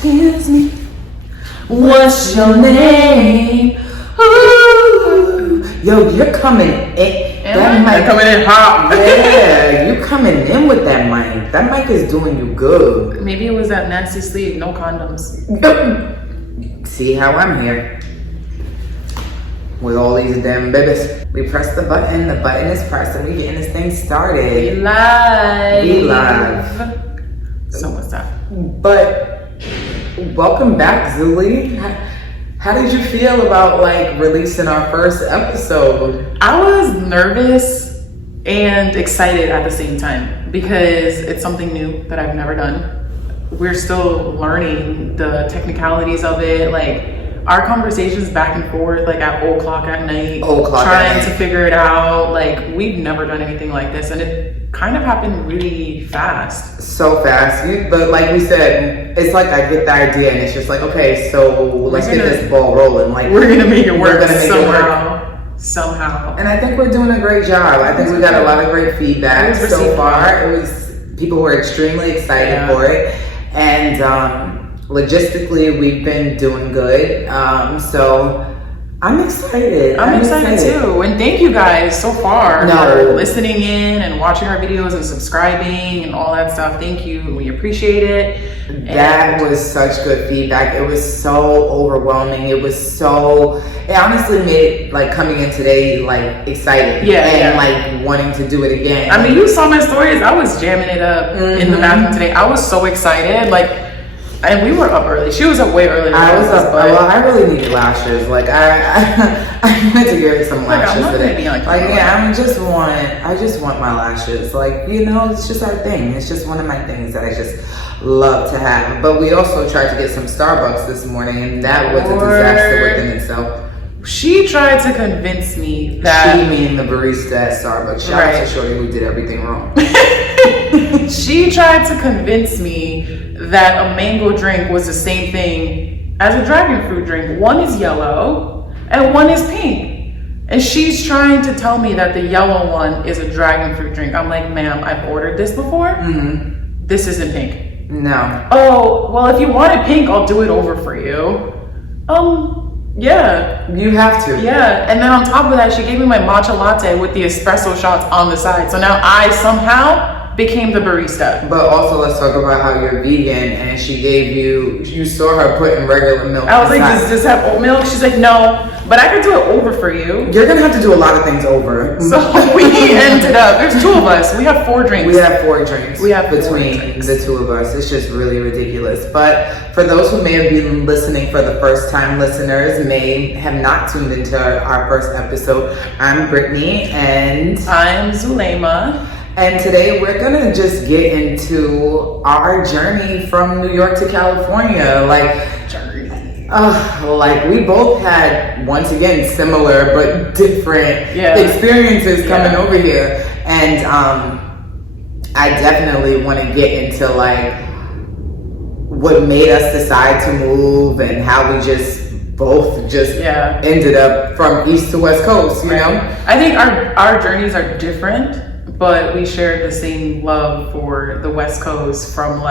Excuse me, what's your name? Ooh. Yo, you're coming in. That mic coming in hot. Yeah, you coming in with that mic. That mic is doing you good. Maybe it was that nasty sleeve, no condoms. See how I'm here with all these damn babies. We press the button is pressed, and we getting this thing started. We live. We live. So what's up? But welcome back, Zuli. How did you feel about releasing our first episode? I was nervous and excited at the same time because it's something new that I've never done. We're still learning the technicalities of it. Our conversations back and forth, at 0:00 at night, trying to figure it out. We've never done anything like this, and it kind of happened really fast. So fast. But like we said, it's I get the idea, and it's just okay, so let's get this ball rolling. We're gonna make it work somehow. And I think we're doing a great job. I think we got a lot of great feedback so far. People were extremely excited for it, and logistically, we've been doing good. So I'm excited. I'm excited too. And thank you guys so far for listening in and watching our videos and subscribing and all that stuff. Thank you. We appreciate it. That was such good feedback. It was so overwhelming. It honestly made coming in today excited. And wanting to do it again. I mean, you saw my stories. I was jamming it up in the bathroom today. I was so excited. And we were up early. She was up way earlier. I was up. Well, I really need lashes. I wanted to get some lashes today. I just want my lashes. It's just our thing. It's just one of my things that I just love to have. But we also tried to get some Starbucks this morning, and that was a disaster within itself. She tried to convince me that she mean the barista at Starbucks. Shout out to Shorty who did everything wrong. She tried to convince me that a mango drink was the same thing as a dragon fruit drink. One is yellow and one is pink. And she's trying to tell me that the yellow one is a dragon fruit drink. I'm like, ma'am, I've ordered this before. Mm-hmm. This isn't pink. No. Oh, well, if you wanted pink, I'll do it over for you. Yeah. You have to. Yeah. And then on top of that, she gave me my matcha latte with the espresso shots on the side. So now I somehow became the barista. But also, let's talk about how you're vegan, and she gave you saw her putting regular milk. I was like, does this have oat milk? She's like, no, but I could do it over for you. You're gonna have to do a lot of things over. So we ended up, there's two of us. We have 4 drinks. We have 4 drinks. We have between the two of us. It's just really ridiculous. But for those who may have been listening for the first time, listeners may have not tuned into our first episode. I'm Brittany, and I'm Zulema. And today we're gonna just get into our journey from New York to California. We both had, once again, similar but different experiences coming over here. And I definitely want to get into what made us decide to move and how we both ended up from East to West Coast, you know? I think our journeys are different, but we shared the same love for the West Coast from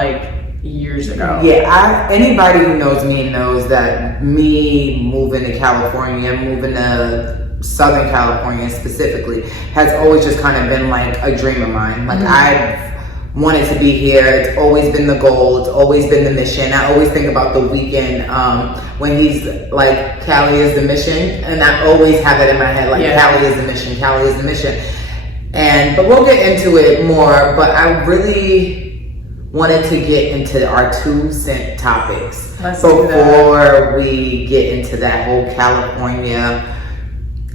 years ago. Yeah, anybody who knows me knows that me moving to California, moving to Southern California specifically, has always just kind of been a dream of mine. I've wanted to be here. It's always been the goal. It's always been the mission. I always think about the weekend when he's CALI is the mission, and I always have it in my head CALI is the mission, CALI is the mission. But we'll get into it more, but I really wanted to get into our 2 cent topics before we get into that whole California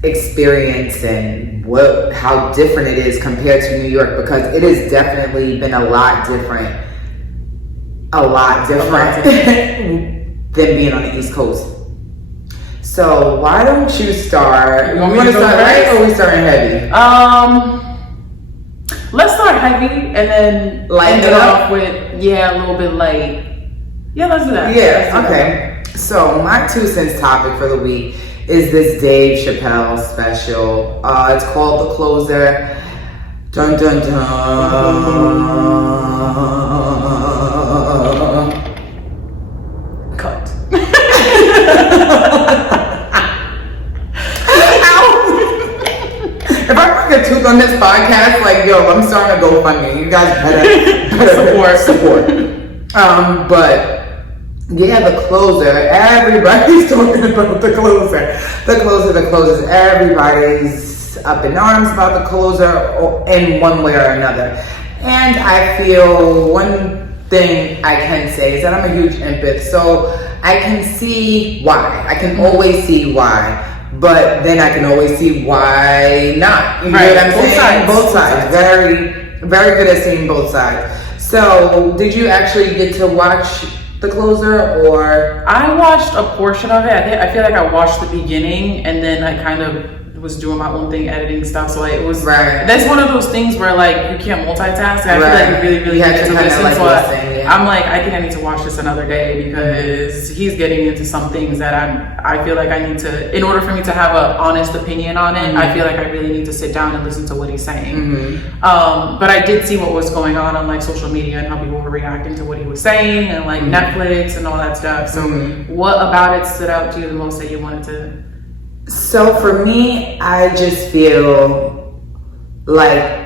experience and how different it is compared to New York, because it has definitely been a lot different than being on the East Coast. So why don't you start? You want to start light, or are we starting heavy? Let's start heavy and then end it off with a little bit light. Yeah, let's do that. Yeah, okay. So my 2 cents topic for the week is this Dave Chappelle special. It's called The Closer. Dun dun dun. podcast, like, yo, I'm starting to GoFundMe. You guys better support. But yeah, the closer. Everybody's talking about the closer. The closer. Everybody's up in arms about the closer in one way or another. And I feel one thing I can say is that I'm a huge empath, so I can see why. I can always see why. But then I can always see why not. You know what I'm saying? Both sides. Very, very good at seeing both sides. So, did you actually get to watch the closer, or? I watched a portion of it. I feel like I watched the beginning, and then I kind of was doing my own thing, editing stuff. So like, it was. Right. That's one of those things where like you can't multitask. I feel like you really need to listen. So I'm like, I think I need to watch this another day because he's getting into some things that I feel like I need to. In order for me to have an honest opinion on it, I feel like I really need to sit down and listen to what he's saying. But I did see what was going on like social media and how people were reacting to what he was saying and like Netflix and all that stuff. So what about it stood out to you the most that you wanted to? So for me, I just feel like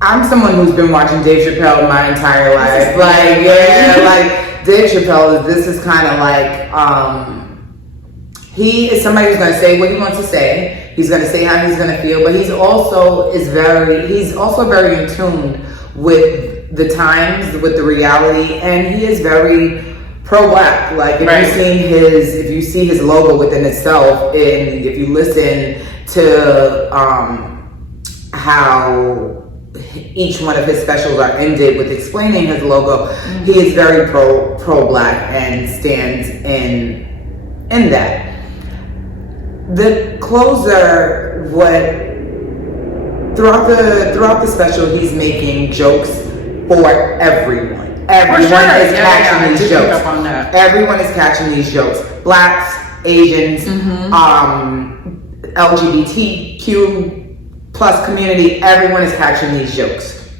I'm someone who's been watching Dave Chappelle my entire life. Like, yeah, like Dave Chappelle, this is kind of like, he is somebody who's going to say what he wants to say. He's going to say how he's going to feel, but he's also very in tune with the times, with the reality, and he is very pro-black. Like if you see his logo within itself, and if you listen to how each one of his specials are ended with explaining his logo, he is very pro-black and stands in that. The closer, throughout the special, he's making jokes for everyone. Everyone is catching these jokes. Everyone is catching these jokes. Blacks, Asians, LGBTQ plus community, everyone is catching these jokes.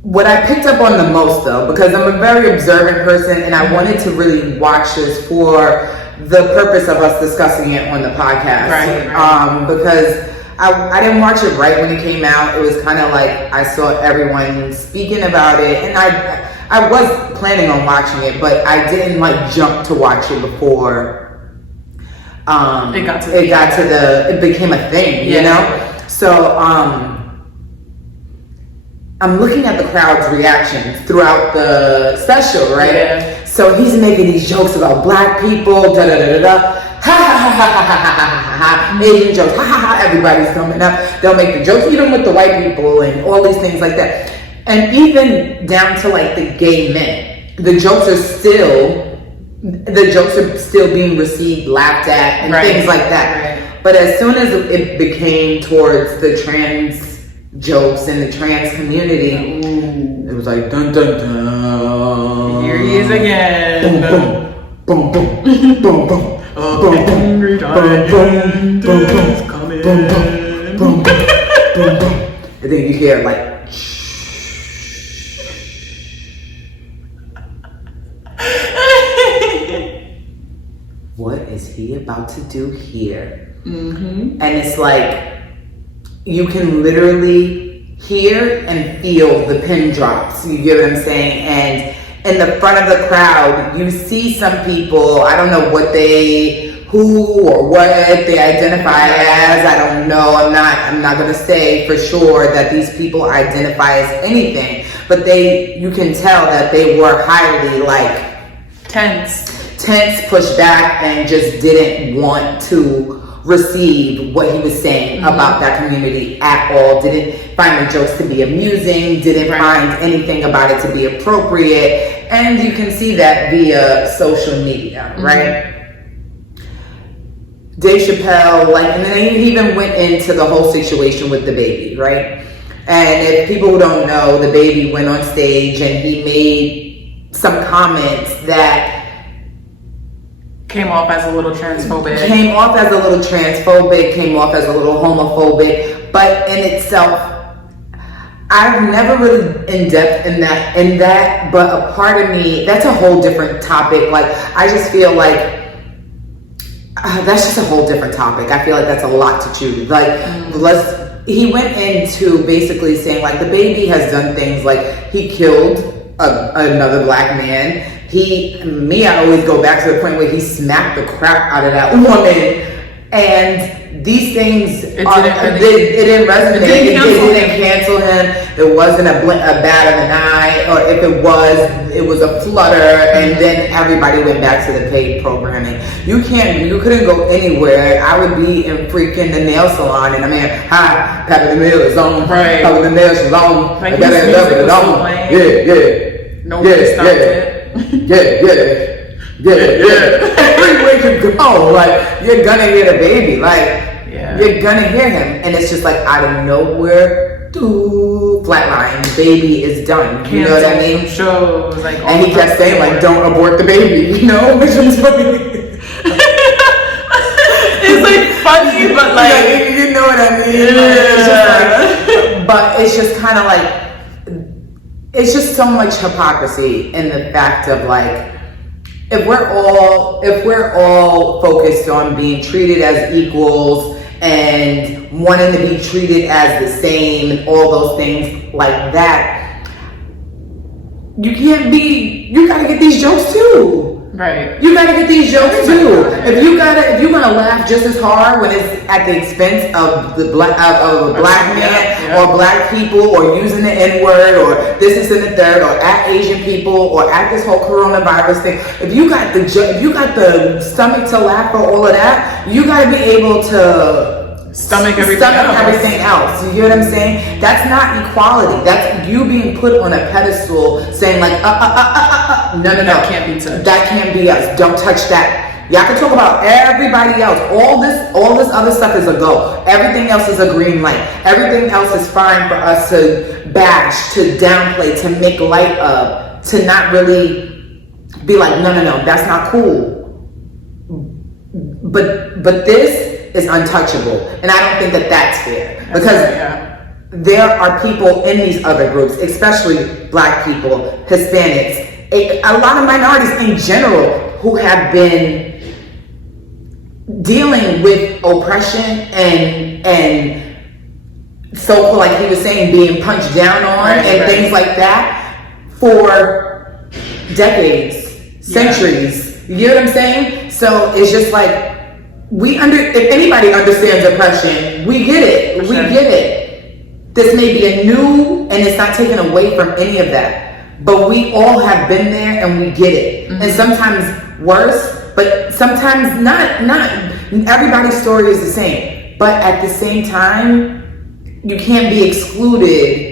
What I picked up on the most though, because I'm a very observant person and I wanted to really watch this for the purpose of us discussing it on the podcast. Right. Because I didn't watch it right when it came out. It was kind of like I saw everyone speaking about it, and I was planning on watching it, but I didn't like jump to watch it before it became a thing, you know? So I'm looking at the crowd's reactions throughout the special, right? Yeah. So he's making these jokes about black people, da da da da da. Ha ha ha ha ha ha ha ha. Asian jokes, ha ha ha. Everybody's coming up. They'll make the jokes, even with the white people and all these things like that. And even down to like the gay men, the jokes are still being received, laughed at, and things like that. Right. But as soon as it became towards the trans jokes in the trans community, it was like dun dun dun. Here he is again. Boom boom boom boom boom. Angry giant is coming. And then you hear like, what is he about to do here? And it's like you can literally hear and feel the pin drops. You get what I'm saying? And in the front of the crowd, you see some people, I don't know who or what they identify as. I don't know. I'm not going to say for sure that these people identify as anything, but you can tell that they were highly like tense, pushed back, and just didn't want to receive what he was saying about that community at all. Didn't find the jokes to be amusing, didn't find anything about it to be appropriate, and you can see that via social media, right? Dave Chappelle, and then he even went into the whole situation with the baby, right? And if people who don't know, the baby went on stage and he made some comments that came off as a little transphobic, came off as a little homophobic, but in itself, I've never really in depth in that, but a part of me, that's a whole different topic. Like, I just feel like that's just a whole different topic. I feel like that's a lot to choose. Like, he went into basically saying like the baby has done things like he killed another black man. I always go back to the point where he smacked the crap out of that woman, and these things it didn't resonate. It didn't cancel him. It wasn't a bat of an eye, or if it was a flutter, and then everybody went back to the paid programming. You couldn't go anywhere. I would be in freaking the nail salon, and hi, Pepper the Nail is on. Right. Pepper the Nail is on. Like I gotta love it on. Yeah. Nobody stopped it. Yeah. Everywhere you go, like, you're gonna hear the baby. Like, you're gonna hear him. And it's just like out of nowhere, flatline, baby is done. You know what I mean? Shows, like, and he kept saying, like, don't abort the baby, you know? Which was funny. It's like funny, but like, you know what I mean? It's just like, but it's just kind of like, it's just so much hypocrisy in the fact of like, if we're all focused on being treated as equals and wanting to be treated as the same and all those things like that, you gotta get these jokes too. Right. You gotta get these jokes too. If you're gonna laugh just as hard when it's at the expense of the black man or black people, or using the N-word or this and the third, or at Asian people, or at this whole coronavirus thing, if you got the stomach to laugh for all of that, you gotta be able to stomach everything else. You hear what I'm saying? That's not equality. That's you being put on a pedestal saying like, no. That can't be touched. That can't be us. Don't touch that. Y'all can talk about everybody else. All this other stuff is a go. Everything else is a green light. Everything else is fine for us to bash, to downplay, to make light of, to not really be like, no, that's not cool. But this is untouchable, and I don't think that that's fair, because there are people in these other groups, especially black people, Hispanics, a lot of minorities in general, who have been dealing with oppression and so, like he was saying, being punched down on things like that for decades, centuries. You get what I'm saying? So it's just like, if anybody understands oppression, we get it. We get it. This may be a new, and it's not taken away from any of that, but we all have been there and we get it. Mm-hmm. And sometimes worse, but sometimes not everybody's story is the same. But at the same time, you can't be excluded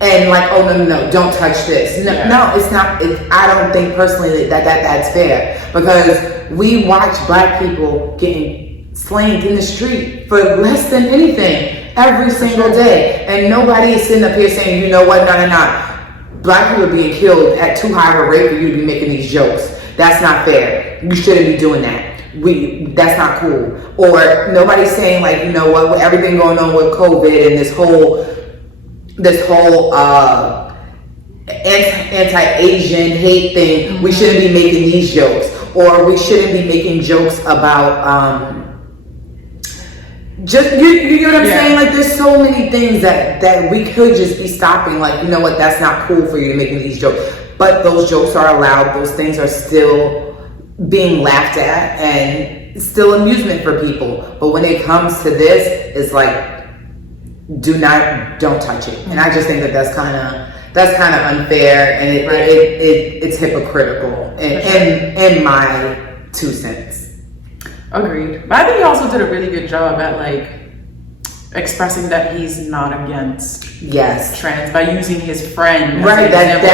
and like, oh no, don't touch this. No, it's not. I don't think personally that's fair, because we watch black people getting slain in the street for less than anything every single day, and nobody is sitting up here saying, you know what, no. Black people are being killed at too high of a rate for you to be making these jokes. That's not fair. You shouldn't be doing that. That's not cool. Or nobody's saying like, you know what, with everything going on with COVID and this whole anti-Asian hate thing, we shouldn't be making these jokes, or we shouldn't be making jokes about just you know what I'm saying? Like, there's so many things that we could just be stopping. Like, you know what, that's not cool for you to making these jokes, but those jokes are allowed. Those things are still being laughed at and still amusement for people. But when it comes to this, it's like, don't touch it. And I just think that's kind of unfair, and it's hypocritical in my 2 cents. Agreed. But I think he also did a really good job at like expressing that he's not against trans by using his friend as an example,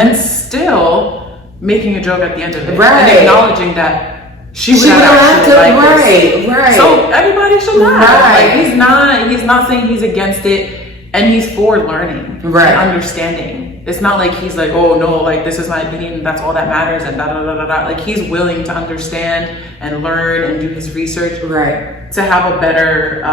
and still making a joke at the end of it, and acknowledging that she would have actually liked this. So everybody should laugh. Like, he's not saying he's against it, and he's for learning and understanding. It's not like he's like, oh no, like this is my opinion, that's all that matters, and Like, he's willing to understand and learn and do his research to have a better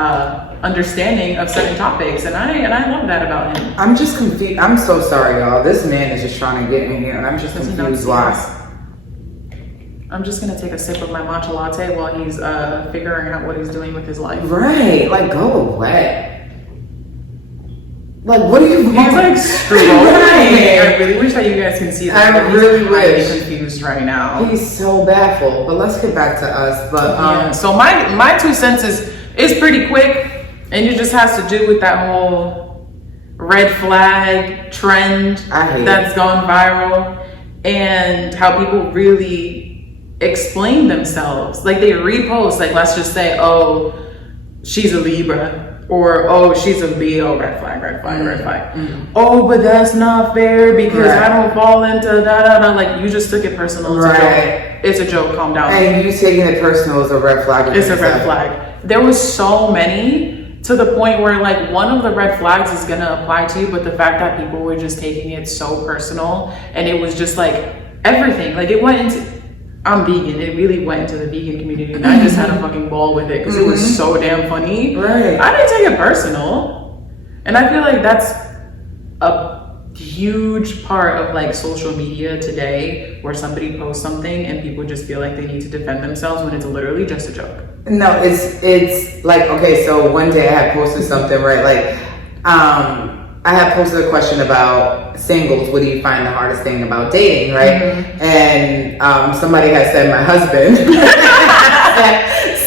understanding of certain topics, and I love that about him. I'm just confused. I'm so sorry, y'all. This man is just trying to get in here, and I'm just confused why. I'm just gonna take a sip of my matcha latte while he's figuring out what he's doing with his life. Right, like go away. Like, what do you want? He's like strolling. Right. I really wish that you guys can see that. I really wish. I'm confused right now. He's so baffled. But let's get back to us. But yeah. So my 2 cents is pretty quick, and it just has to do with that whole red flag trend that's gone viral, and how people really explain themselves. Like they repost, like let's just say, oh, she's a Libra. Or, oh, she's a Leo, red flag, red flag, red flag. Mm-hmm. Oh, but that's not fair because I don't fall into da-da-da. Like, you just took it personal. It's a joke, calm down. And you taking it personal is a red flag. It's a red flag. There was so many to the point where, like, one of the red flags is going to apply to you, but the fact that people were just taking it so personal, and it was just, like, everything. Like, it went into... I'm vegan. It really went into the vegan community, and I just had a fucking ball with it because it was so damn funny. Right. I didn't take it personal, and I feel like that's a huge part of like social media today, where somebody posts something and people just feel like they need to defend themselves when it's literally just a joke. No, it's like, okay, so one day I had posted something, right? Like, I had posted a question about singles. What do you find the hardest thing about dating, right? Mm-hmm. And somebody had said my husband.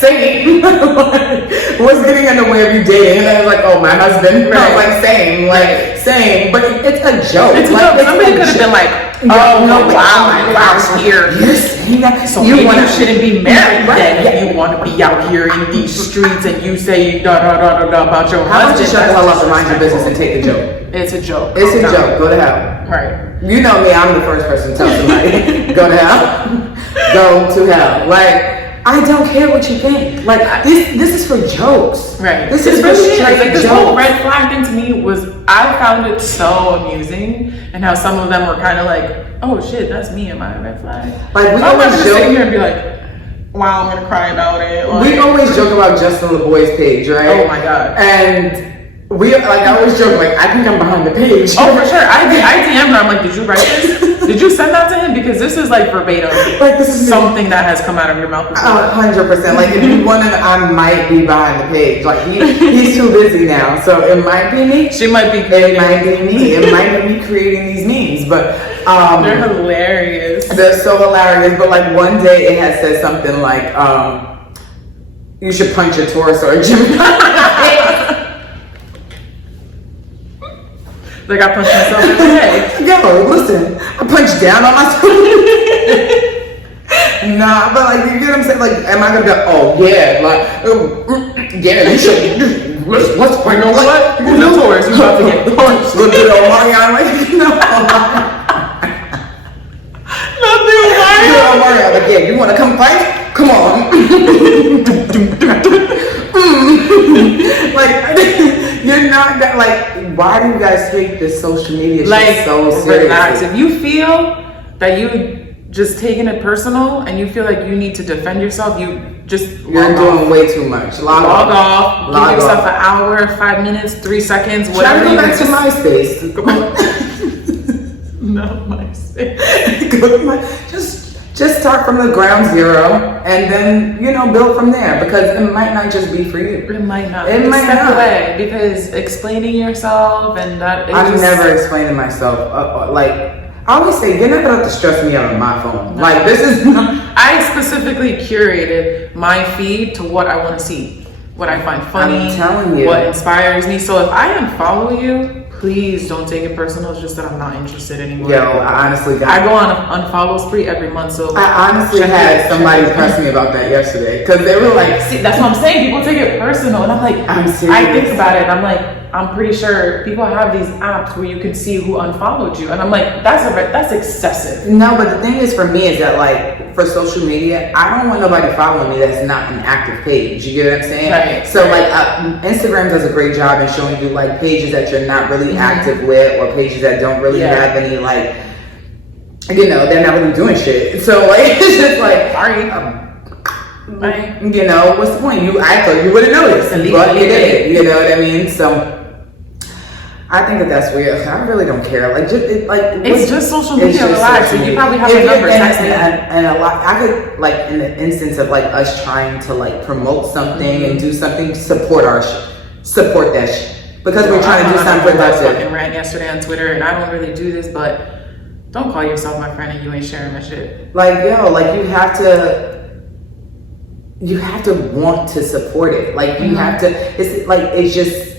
Same. What's getting in the way of you dating? And I was like, oh, my husband. Right. I was like, same. But it's a joke. It's like, somebody could have been like, oh, no, wow, here. You're saying that? So you shouldn't be married then if you want to be out here in these streets and you say about your husband. How about you shut the hell up and mind your business and take the joke? It's a joke. It's a joke. Go to hell. Right. You know me, I'm the first person to tell somebody, go to hell. Go to hell. Like, I don't care what you think. Like, this is for jokes. Right. This is for straight like, this jokes. whole red flag thing to me was, I found it so amusing, and how some of them were kind of like, oh shit, that's me, am I a red flag? Like, we I'm not always gonna joke sit here and be like, wow, I'm gonna cry about it. Like, we always joke about Justin LeBoy's page, right? Oh my god. And I always joke, like, I think I'm behind the page. Oh, for sure. I DM'd her. I'm like, did you write this? Did you send that to him? Because this is like verbatim. Like, this is something that has come out of your mouth before. 100%. Like, if you want to, I might be behind the page. Like, he's too busy now. So it might be me. She might be creating. It might be me. It might be me creating these memes. But they're hilarious. They're so hilarious. But like one day it had said something like, you should punch your Taurus or a Gemini. Like I punched myself in the head. Yo, listen, I punched down on myself. Nah, but like, you get what I'm saying? Like, am I gonna go, oh yeah, like, yeah, you should, what's you know what? You're the Taurus, you're about to get punched. Look at Omari, I'm like, no. Nothing Omari. Like, yeah, you wanna come fight? Come on. Like, you're not that, like, why do you guys take this social media shit so seriously? Relax. If you feel that you just taking it personal and you feel like you need to defend yourself, you're doing way too much. Log off. Give yourself an hour, 5 minutes, 3 seconds, whatever. Try to go back to MySpace. No, MySpace. Just start from the ground zero and then, build from there, because it might not just be for you. It might not. It might not. Away, because explaining yourself and that. I'm never explaining myself. Like, I always say, you're not gonna have to stress me out on my phone. No. Like, this is not. I specifically curated my feed to what I want to see, what I find funny, I'm telling you, what inspires me. So if I unfollow you, please don't take it personal. It's just that I'm not interested anymore. Yo, I honestly got I go on an unfollow spree every month. So I honestly had somebody press me about that yesterday, because they were like, see, that's what I'm saying. People take it personal, and I'm like, I'm serious. I think about it. I'm like, I'm pretty sure people have these apps where you can see who unfollowed you, and I'm like, that's excessive. No, but the thing is, for me, is that like, for social media, I don't want nobody following me that's not an active page. You get what I'm saying? Right. So like, Instagram does a great job in showing you like pages that you're not really active with, or pages that don't really have any like, they're not really doing shit. So like, it's just like, sorry. What's the point? I thought you would have noticed, but you did. You know what I mean? So I think that's weird. I really don't care. Like, it's just social media. Relax. So you probably have a number. And a lot. I could, like, in the instance of like us trying to like promote something and do something, support that shit. Because we're trying to do something productive. I fucking rant yesterday on Twitter, and I don't really do this, but don't call yourself my friend and you ain't sharing my shit. Like, yo, like you have to want to support it. Like you have to. It's like it's just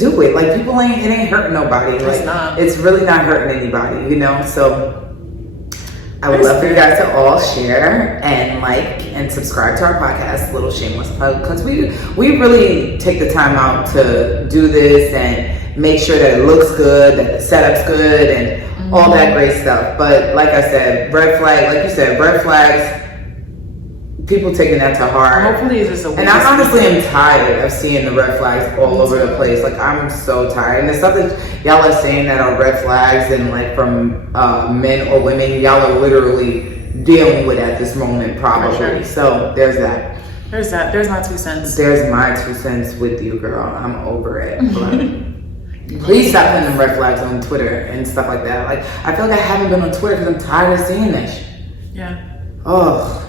do it. Like it ain't hurting nobody. It's not. It's really not hurting anybody, you know. So I would love for you guys to all share and like and subscribe to our podcast, Little Shameless Plug, because we really take the time out to do this and make sure that it looks good, that the setup's good, and all that great stuff. But like I said, red flags. People taking that to heart. Hopefully it's just a and I honestly am tired of seeing the red flags all over the place. Like I'm so tired. And the stuff that y'all are saying that are red flags and like from men or women, y'all are literally dealing with at this moment probably. Sure. So there's that. There's my 2 cents. There's my 2 cents with you, girl. I'm over it. But please stop putting them red flags on Twitter and stuff like that. Like I feel like I haven't been on Twitter because I'm tired of seeing that shit. Yeah. Oh.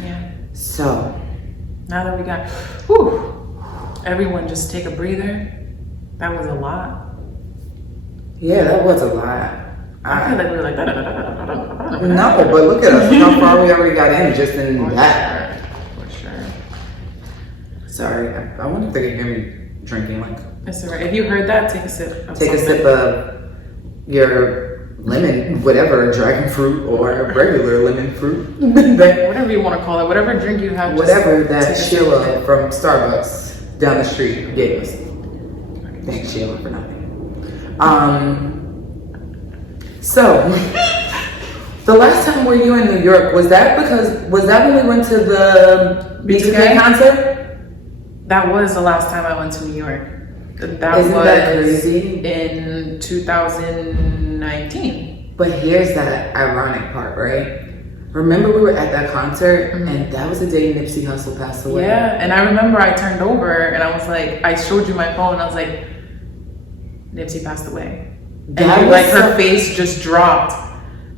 Yeah. So now that we got, everyone just take a breather. That was a lot. Yeah, that was a lot. I feel like we were like no, but look at us. How far we already got in just in that. For sure. Sorry, I wonder if they can hear me drinking. Like, that's all right. If you heard that, take a sip. Take a sip of your lemon, whatever, dragon fruit or regular lemon fruit. Whatever you want to call it, whatever drink you have. Whatever that Sheila from Starbucks down the street gave us. Thanks, Sheila, for nothing. So, the last time were you in New York? Was that when we went to the B2K concert? That was the last time I went to New York. Isn't that crazy? In 2019. But here's that ironic part, right? Remember we were at that concert and that was the day Nipsey Hussle passed away. Yeah, and I remember I turned over and I was like, I showed you my phone and I was like, Nipsey passed away. And like her face just dropped.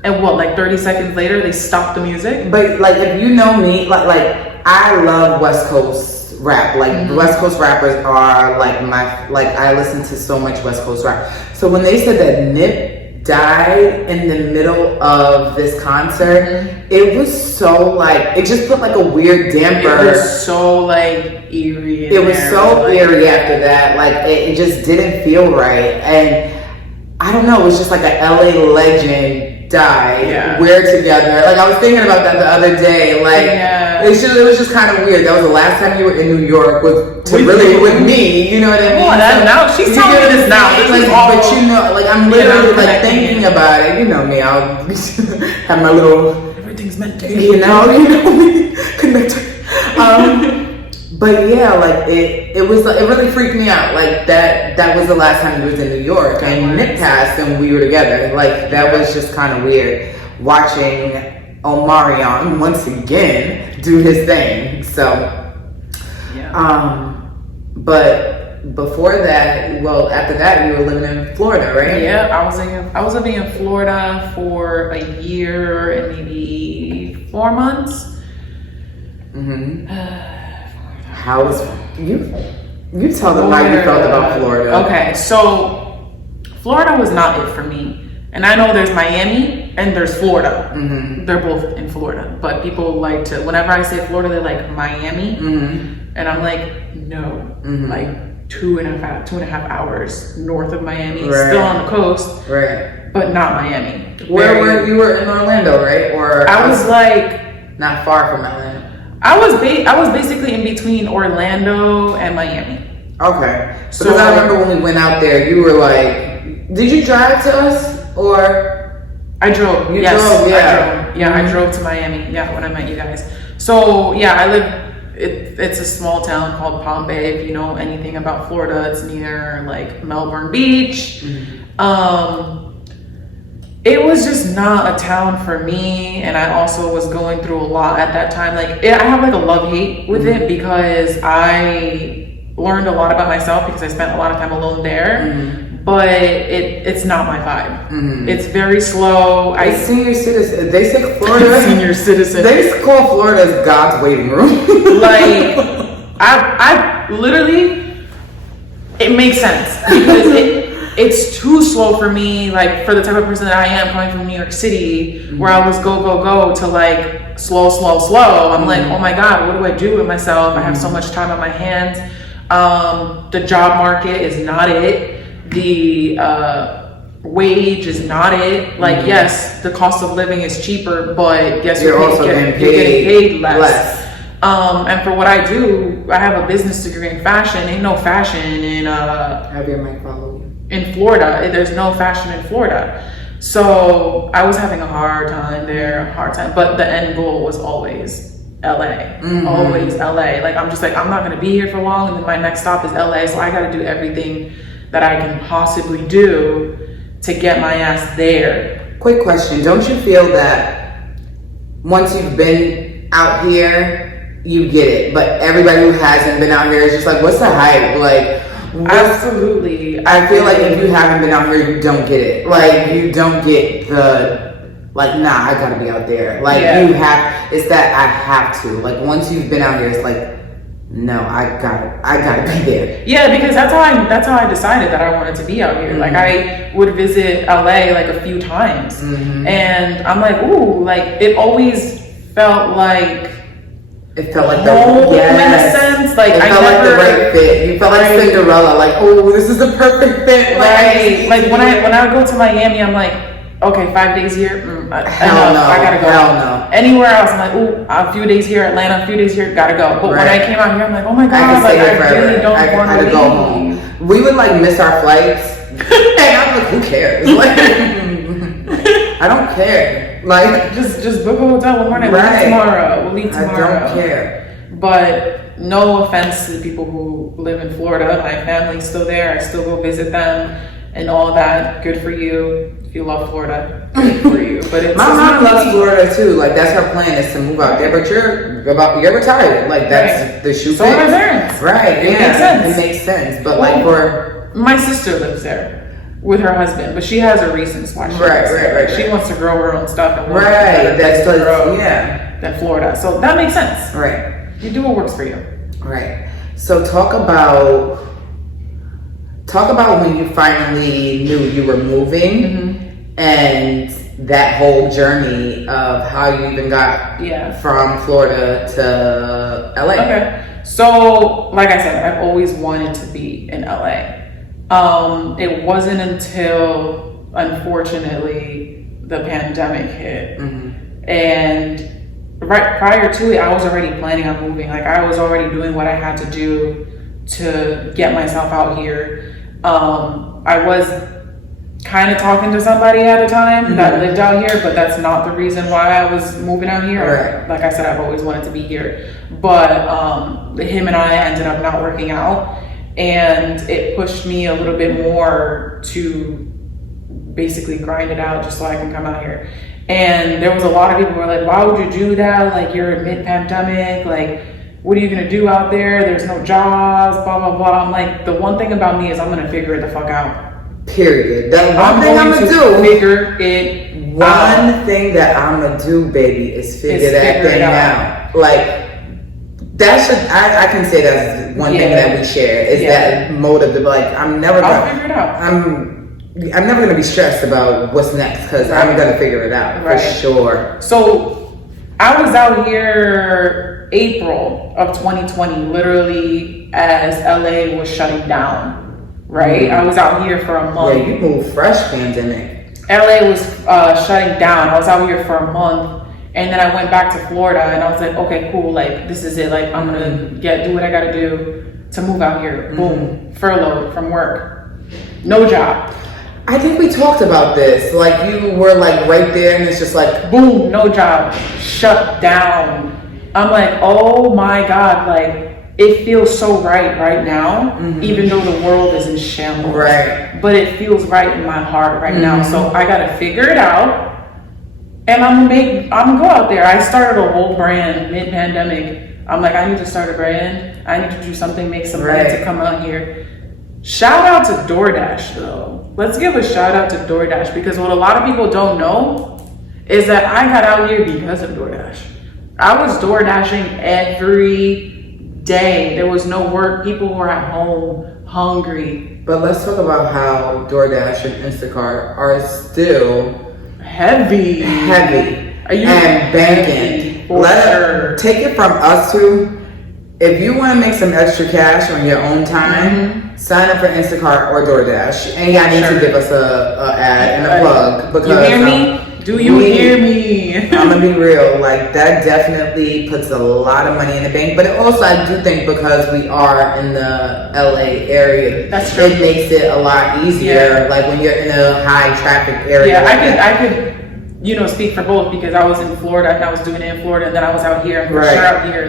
And what, like 30 seconds later, they stopped the music? But like, if you know me, like I love West Coast rap. Like West Coast rappers are like I listen to so much West Coast rap. So when they said that Nip died in the middle of this concert, it was so like, it just put like a weird damper. It was so like eerie. It was so eerie after that. Like it just didn't feel right. And I don't know, it was just like a LA legend died. Yeah. We're together. Like I was thinking about that the other day. Like it was just kind of weird. That was the last time you were in New York with me. You know what I mean? So, now she's telling me this now. But you know, like I'm literally like thinking about it. You know me. I'll have my little everything's meant to be. You know me connected. But yeah, like it really freaked me out. Like that was the last time he was in New York and Nick passed and we were together. Like that was just kind of weird watching Omarion once again do his thing. So but before that, well, after that you were living in Florida, right? Yeah, I was living in Florida for a year and maybe 4 months. How was you? You tell them how you felt about Florida. Okay, so Florida was not it for me. And I know there's Miami and there's Florida. They're both in Florida. But people like to, whenever I say Florida, they're like Miami. And I'm like, no. Like 2.5 hours north of Miami. Still on the coast. Right. But not Miami. Where were you? Were in Orlando, right? Or I was like not far from Atlanta. I was basically in between Orlando and Miami. Okay. So I remember when we went out there, you were like, did you drive to us or? I drove. Drove, yeah. I drove to Miami. Yeah, when I met you guys. So yeah, I live. It's a small town called Palm Bay. If you know anything about Florida, it's near like Melbourne Beach. It was just not a town for me, and I also was going through a lot at that time. Like I have like a love-hate with it because I learned a lot about myself because I spent a lot of time alone there. but it's not my vibe. It's very slow. Senior citizen. They say Florida. Senior citizen. They call Florida God's waiting room. Like, I literally, it makes sense because it's too slow for me. Like, for the type of person that I am, coming from New York City, where I was go to like slow. I'm like, oh my God, what do I do with myself? I have so much time on my hands. The job market is not it. The wage is not it. Like, yes, the cost of living is cheaper, but guess you're also getting paid less. And for what I do, I have a business degree in fashion. Ain't no fashion in have your mic follow you. In Florida. There's no fashion in Florida. So I was having a hard time there, but the end goal was always LA. Always LA. Like, I'm just like, I'm not gonna be here for long, and then my next stop is LA, so I gotta do everything that I can possibly do to get my ass there. Quick question, don't you feel that once you've been out here, you get it, but everybody who hasn't been out here is just like, what's the hype? Like, absolutely. I feel like if you haven't been out here, you don't get it. Like, you don't get the, like, nah, I gotta be out there. Like, you have, it's that I have to. Like, once you've been out here, it's like, no, I gotta be there. Yeah, because that's how I decided that I wanted to be out here. Like, I would visit LA like a few times, and I'm like, ooh, like, it always felt like it felt like home in a sense. Like, it felt like the right fit. You felt like Cinderella. Like, oh, this is a perfect fit. Right. Like when I go to Miami, I'm like, okay, 5 days here. Hell no. I gotta go. Hell no. Anywhere else, I'm like, ooh, a few days here, Atlanta, a few days here, gotta go. But when I came out here, I'm like, oh my God, I really don't want to go home. We would like miss our flights, and I'm like, who cares? Like, I don't care. Like, just book a hotel one morning. We'll leave tomorrow. I don't care. But no offense to the people who live in Florida. My family's still there. I still go visit them and all that. Good for you. If you love Florida, good for you. But it's my mom loves Florida too. Like, that's her plan, is to move out there. But you're retired. Like, that's the shoe. So are my parents. Right. It makes sense. It makes sense. But like, for my sister lives there with her husband, but she has her reasons why. Right. She wants to grow her own stuff. And that's to grow than Florida. So that makes sense. Right. You do what works for you. Right. So talk about when you finally knew you were moving, and that whole journey of how you even got from Florida to LA. Okay. So, like I said, I've always wanted to be in LA. It wasn't until, unfortunately, the pandemic hit. And right prior to it, I was already planning on moving. Like, I was already doing what I had to do to get myself out here. I was kind of talking to somebody at a time that lived out here, but that's not the reason why I was moving out here. Like I said, I've always wanted to be here. But him and I ended up not working out, and it pushed me a little bit more to basically grind it out just so I can come out here. And there was a lot of people who were like, why would you do that? Like, you're in mid-pandemic, like, what are you gonna do out there? There's no jobs, blah, blah, blah. I'm like, the one thing about me is I'm gonna figure it the fuck out. Period. The one thing I'm gonna do. Figure it out. One thing that I'm gonna do, baby, is figure that thing out. Like, that should, I can say that's one thing that we share, is that motive to, like, I'll figure it out. I'm never gonna be stressed about what's next, because I'm gonna figure it out for sure. So I was out here April of 2020, literally as LA was shutting down, right? I was out here for a month. Yeah, you moved fresh pandemic. LA was shutting down. I was out here for a month, and then I went back to Florida, and I was like, okay, cool, like, this is it. Like, I'm gonna do what I gotta do to move out here. Boom, furloughed from work, no job. I think we talked about this. Like, you were like right there, and it's just like, boom, no job, shut down. I'm like, oh my God, like, it feels so right now, even though the world is in shambles. Right. But it feels right in my heart right now. So I gotta figure it out, and I'm gonna go out there. I started a whole brand mid-pandemic. I'm like, I need to start a brand. I need to do something, make some money to come out here. Shout out to DoorDash though. Let's give a shout out to DoorDash, because what a lot of people don't know is that I got out here because of DoorDash. I was door dashing every day. There was no work. People were at home hungry. But let's talk about how DoorDash and Instacart are still heavy. Are you and banking? Sure. Take it from us too. If you want to make some extra cash on your own time, sign up for Instacart or DoorDash, and y'all need to give us a ad and a plug, because you hear me? Do you hear me? I'm gonna be real. Like, that definitely puts a lot of money in the bank. But it also, I do think, because we are in the LA area, that's true. It makes it a lot easier. Like when you're in a high traffic area. Yeah, I could, speak for both, because I was in Florida and I was doing it in Florida, and then I was out here. And for sure, out here,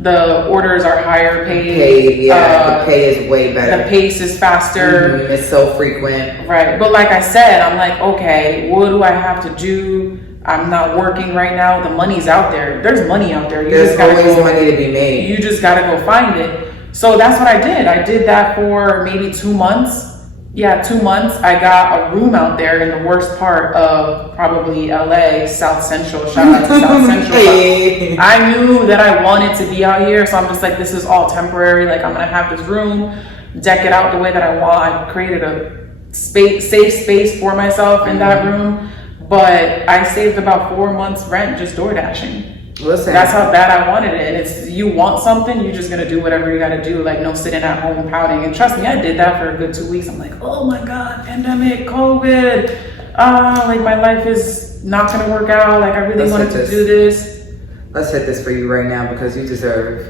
the orders are higher paid. The pay is way better. The pace is faster. It's so frequent. Right. But like I said, I'm like, okay, what do I have to do? I'm not working right now. The money's out there. There's money out there. There's always money to be made. You just got to go find it. So that's what I did. I did that for maybe 2 months. Yeah, 2 months. I got a room out there in the worst part of probably LA, South Central. Shout out to South Central. Hey. I knew that I wanted to be out here, so I'm just like, this is all temporary. Like, I'm gonna have this room, deck it out the way that I want. I created a safe space for myself in that room. But I saved about 4 months rent just door dashing. Listen, that's how bad I wanted it. It's, you want something, you're just gonna do whatever you gotta do. Like, no sitting at home pouting. And trust me, I did that for a good 2 weeks. I'm like, oh my God, pandemic, COVID. Like, my life is not gonna work out. Like, I really wanted to do this. Let's hit this for you right now, because you deserve.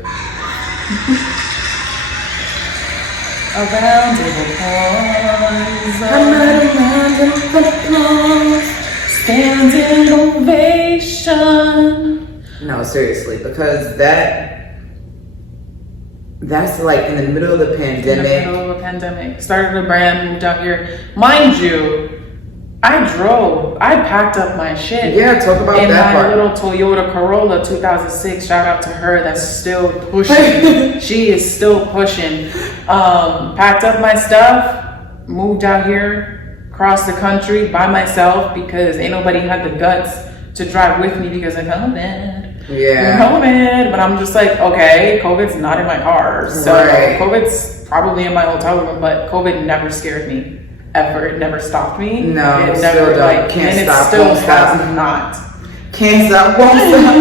A round of applause. Standing ovation. No, seriously, because that's like in the middle of the pandemic. In the middle of a pandemic. Started a brand, moved out here. Mind you, I packed up my shit. Yeah, talk about that part. In my little Toyota Corolla 2006, shout out to her, that's still pushing. She is still pushing. Packed up my stuff, moved out here, crossed the country by myself, because ain't nobody had the guts to drive with me because of COVID. COVID. But I'm just like, okay, COVID's not in my car. So COVID's probably in my hotel room, but COVID never scared me. Ever. It never stopped me. No, it never, like, can't and stop, it still won't stop. has not. Can't stop, won't stop.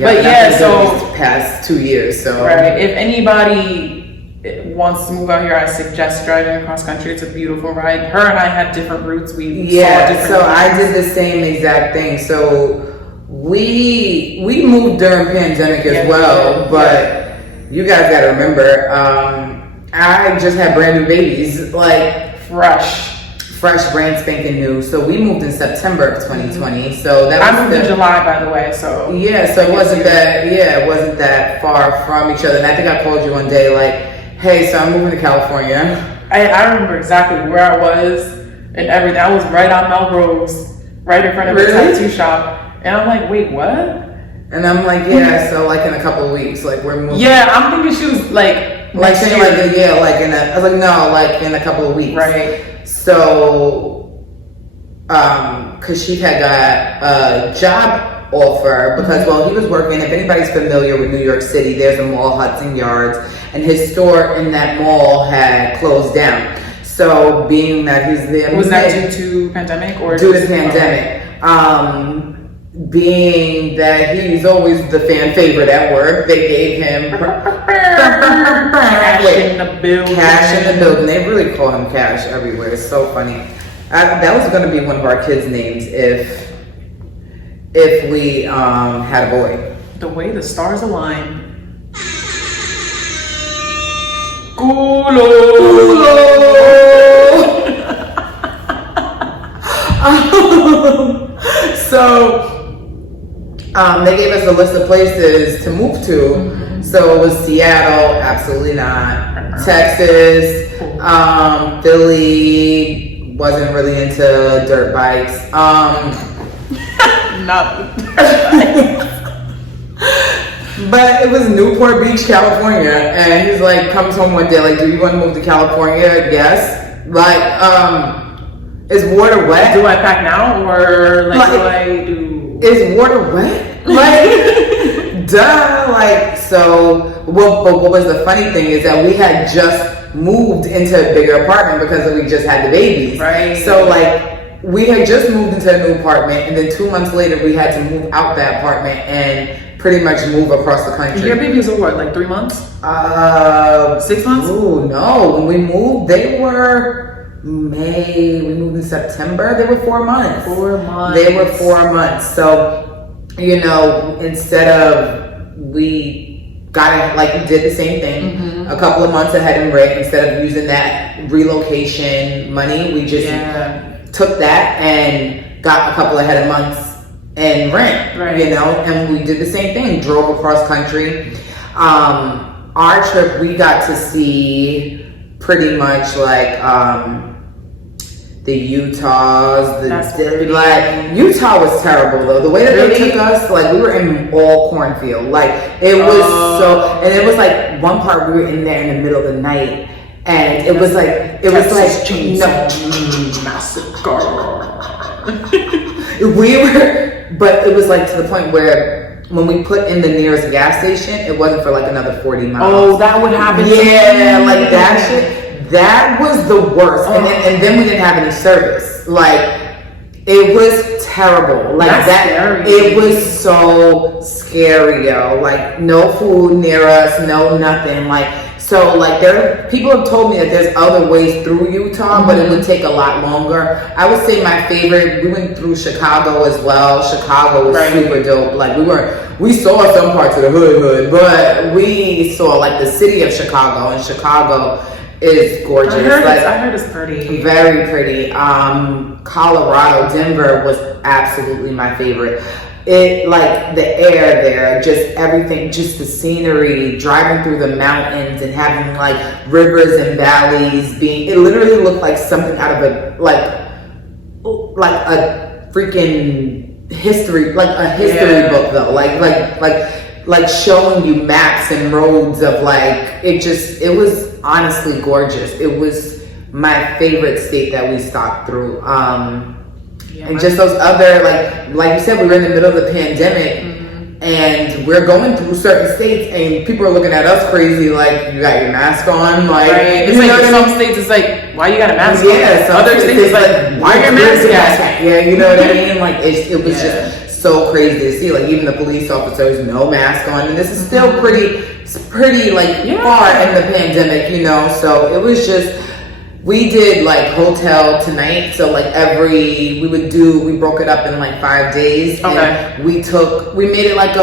But yeah, so past 2 years, so right. If anybody wants to move out here, I suggest driving across country. It's a beautiful ride. Her and I had different routes. I did the same exact thing. So we moved during pandemic as well, but you guys got to remember, I just had brand new babies, like fresh, brand spanking new. So we moved in September of 2020. So that I moved in July, by the way. So yeah, so it wasn't that far from each other. And I think I called you one day, like, hey, so I'm moving to California. I remember exactly where I was and everything. I was right on Melrose, right in front of the tattoo shop. And I'm like, wait, what? And I'm like, yeah, so like in a couple of weeks, like we're moving. Yeah, I'm thinking she was like saying like I was like, no, like in a couple of weeks. Right. So, cause she had got a job offer because, well, he was working, if anybody's familiar with New York City, there's a mall, Hudson Yards, and his store in that mall had closed down. So being that he's there. Was that due to pandemic or? Due to pandemic. Being that he's always the fan favorite at work, they gave him cash in the building. Cash in the building. They really call him Cash everywhere. It's so funny. That was going to be one of our kids' names if we had a boy. The way the stars align. Culo. So they gave us a list of places to move to. Mm-hmm. So it was Seattle, absolutely not. Texas, Philly, wasn't really into dirt bikes. Not But it was Newport Beach, California, and he's like, comes home one day, like, do you want to move to California? Yes. Like, is water wet? Do I pack now, or like do I do? Is water wet? Like, duh. Like, so. Well, but what was the funny thing is that we had just moved into a bigger apartment because we just had the babies. Right. So like, we had just moved into a new apartment, and then 2 months later, we had to move out that apartment and pretty much move across the country. Your babies are what, like 3 months? 6 months? Oh no! When we moved, they were May. We moved in September. They were 4 months. 4 months. They were 4 months. So, you know, instead of we got it, like we did the same thing a couple of months ahead in rent, instead of using that relocation money, we just took that and got a couple of head of months in rent, you know, and we did the same thing, drove across country. Our trip, we got to see pretty much like the Utahs, like Utah was terrible though. The way that they took us, like we were in all cornfield. Like it was so, and it was like one part we were in there in the middle of the night, and it was like we were, but it was like to the point where when we put in the nearest gas station, it wasn't for like another 40 miles. Oh, that would happen. Yeah, like that shit. That was the worst, and then we didn't have any service. Like it was terrible. Like that, it was so scary, yo. Like no food near us, no nothing. Like so, like people have told me that there's other ways through Utah, but it would take a lot longer. I would say my favorite. We went through Chicago as well. Chicago was super dope. Like we saw some parts of the hood, but we saw like the city of Chicago, and Chicago is gorgeous. I heard it's pretty. Very pretty. Colorado, Denver was absolutely my favorite. It, like the air there, just everything, just the scenery, driving through the mountains and having like rivers and valleys it literally looked like something out of a freaking history, like a history book though. Like showing you maps and roads of like, it was honestly gorgeous. It was my favorite state that we stopped through. And just those other, like you said, we were in the middle of the pandemic and we're going through certain states and people are looking at us crazy, like, you got your mask on, like, it's like some states it's like, why you got a mask on? Other states it's like, why your mask on? Yeah, you know what I mean? Like, it was just so crazy to see, like, even the police officers, no mask on, and this is still pretty like far in the pandemic, you know, so it was just, we did like hotel tonight, so like we broke it up in like 5 days, and we made it like a